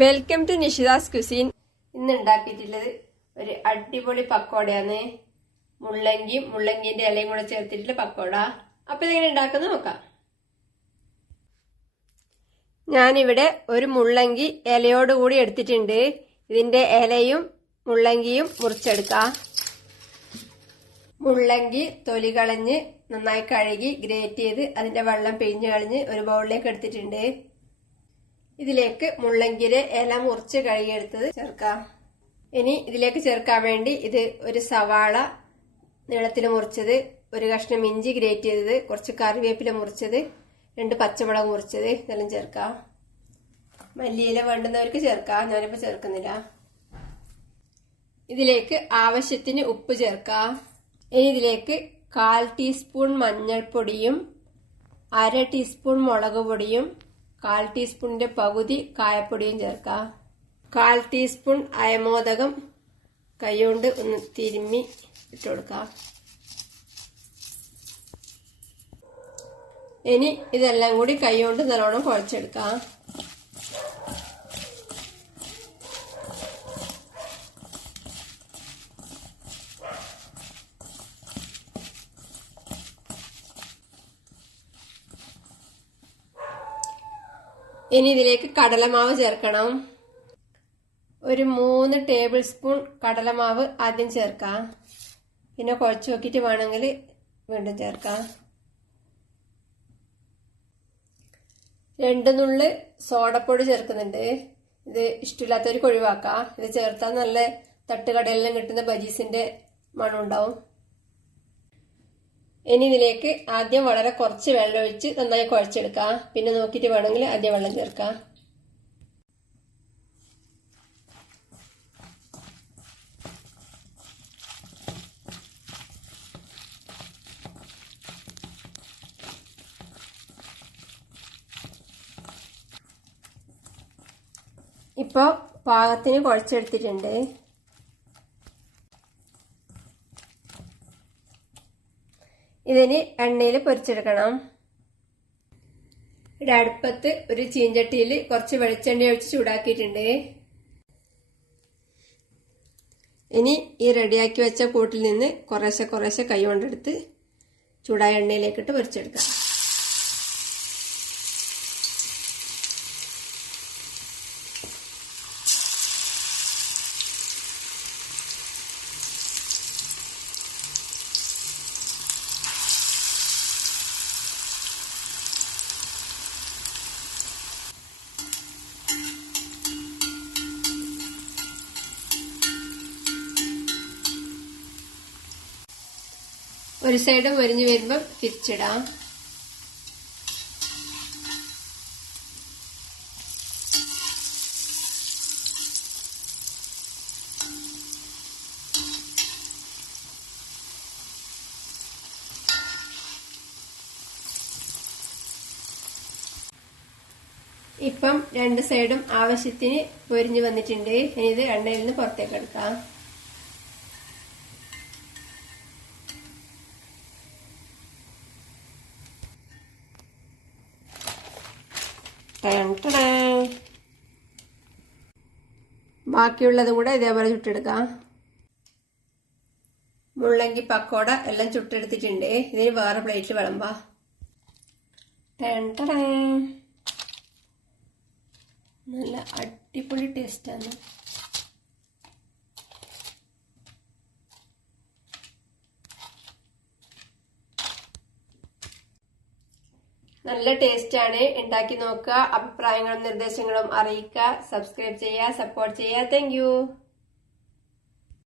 Welcome to നിഷിതാസ് cuisine. ഇന്ന് ഉണ്ടാക്കിയിട്ടുള്ളത് ഒരു അടിപൊളി പക്കോടയാണ്. മുള്ളങ്കിന്റെ ഇലയും കൂടെ ചേർത്തിട്ടുള്ള പക്കോട. അപ്പൊ ഇതെങ്ങനെ ഉണ്ടാക്കുന്നത് നോക്കാം. ഞാനിവിടെ ഒരു മുള്ളങ്കി ഇലയോടുകൂടി എടുത്തിട്ടുണ്ട്. ഇതിന്റെ ഇലയും മുള്ളങ്കിയും മുറിച്ചെടുക്കാം. മുള്ളങ്കി തൊലി കളഞ്ഞ് നന്നായി കഴുകി ഗ്രേറ്റ് ചെയ്ത് അതിന്റെ വെള്ളം പിഴിഞ്ഞു കളഞ്ഞ് ഒരു ബൗളിലേക്ക് എടുത്തിട്ടുണ്ട്. ഇതിലേക്ക് മുള്ളങ്കിയുടെ ഇല മുറിച്ച് കഴുകിയെടുത്തത് ചേർക്കാം. ഇനി ഇതിലേക്ക് ചേർക്കാൻ വേണ്ടി ഇത് ഒരു സവാള നീളത്തിൽ മുറിച്ചത്, ഒരു കഷ്ണം ഇഞ്ചി ഗ്രേറ്റ് ചെയ്തത്, കുറച്ച് കറിവേപ്പില മുറിച്ചത്, 2 പച്ചമുളക് മുറിച്ചത് ഇതെല്ലാം ചേർക്കാം. മല്ലിയില വേണ്ടുന്നവർക്ക് ചേർക്കാം, ഞാനിപ്പോൾ ചേർക്കുന്നില്ല. ഇതിലേക്ക് ആവശ്യത്തിന് ഉപ്പ് ചേർക്കാം. ഇനി ഇതിലേക്ക് 1/4 ടീസ്പൂൺ മഞ്ഞൾപ്പൊടിയും 1/2 ടീസ്പൂൺ മുളക് പൊടിയും 1/4 ടീസ്പൂണിന്റെ പകുതി കായപ്പൊടിയും ചേർക്കാം. 1/4 ടീസ്പൂൺ അയമോദകം കൈകൊണ്ട് ഒന്ന് തിരുമ്മി ഇട്ട് കൊടുക്കാം. ഇനി ഇതെല്ലാം കൂടി കൈകൊണ്ട് നല്ലോണം കുഴച്ചെടുക്കാം. ഇനി ഇതിലേക്ക് കടലമാവ് ചേർക്കണം. ഒരു 3 ടേബിൾ സ്പൂൺ കടലമാവ് ആദ്യം ചേർക്കാം. പിന്നെ കുഴച്ച് നോക്കിയിട്ട് വേണമെങ്കിൽ വീണ്ടും ചേർക്കാം. 2 നുള്ള് സോഡപ്പൊടി ചേർക്കുന്നുണ്ട്. ഇത് ഇഷ്ടമില്ലാത്തവർക്ക് ഒഴിവാക്കാം. ഇത് ചേർത്താൽ നല്ല തട്ടുകടയിലെല്ലാം കിട്ടുന്ന ബജീസിന്റെ മണം ഉണ്ടാവും. ഇനി ഇതിലേക്ക് ആദ്യം വളരെ കുറച്ച് വെള്ളം ഒഴിച്ച് നന്നായി കുഴച്ചെടുക്കാം. പിന്നെ നോക്കിയിട്ട് വേണമെങ്കിൽ ആദ്യം വെള്ളം ചേർക്കാം. ഇപ്പോൾ പാകത്തിന് കുഴച്ചെടുത്തിട്ടുണ്ട്. ഇതിന് എണ്ണയിൽ പൊരിച്ചെടുക്കണം. ഇവിടെ അടുപ്പത്ത് ഒരു ചീഞ്ചട്ടിയിൽ കുറച്ച് വെളിച്ചെണ്ണ ഒഴിച്ച് ചൂടാക്കിയിട്ടുണ്ട്. ഇനി ഈ റെഡിയാക്കി വെച്ച കൂട്ടിൽ നിന്ന് കുറേശ്ശെ കൈ കൊണ്ടെടുത്ത് ചൂടായ എണ്ണയിലേക്കിട്ട് പൊരിച്ചെടുക്കാം. ഒരു സൈഡ് മൊരിഞ്ഞു വരുമ്പം തിരിച്ചിടാം. ഇപ്പം 2 സൈഡും ആവശ്യത്തിന് പൊരിഞ്ഞു വന്നിട്ടുണ്ട്. ഇനി ഇത് എണ്ണയിൽ നിന്ന് പുറത്തേക്ക് എടുക്കാം. ബാക്കിയുള്ളത് കൂടെ ഇതേപോലെ ചുട്ടെടുക്കാം. മുള്ളങ്കി പക്കോട എല്ലാം ചുട്ടെടുത്തിട്ടുണ്ട്. ഇതിന് വേറെ പ്ലേറ്റിൽ വിളമ്പാ. നല്ല അടിപൊളി ടേസ്റ്റാണ്. നല്ല ടേസ്റ്റ് ആണ്. ഉണ്ടാക്കി നോക്കുക. അഭിപ്രായങ്ങളും നിർദ്ദേശങ്ങളും അറിയിക്കുക. സബ്സ്ക്രൈബ് ചെയ്യുക, സപ്പോർട്ട് ചെയ്യുക. Thank you.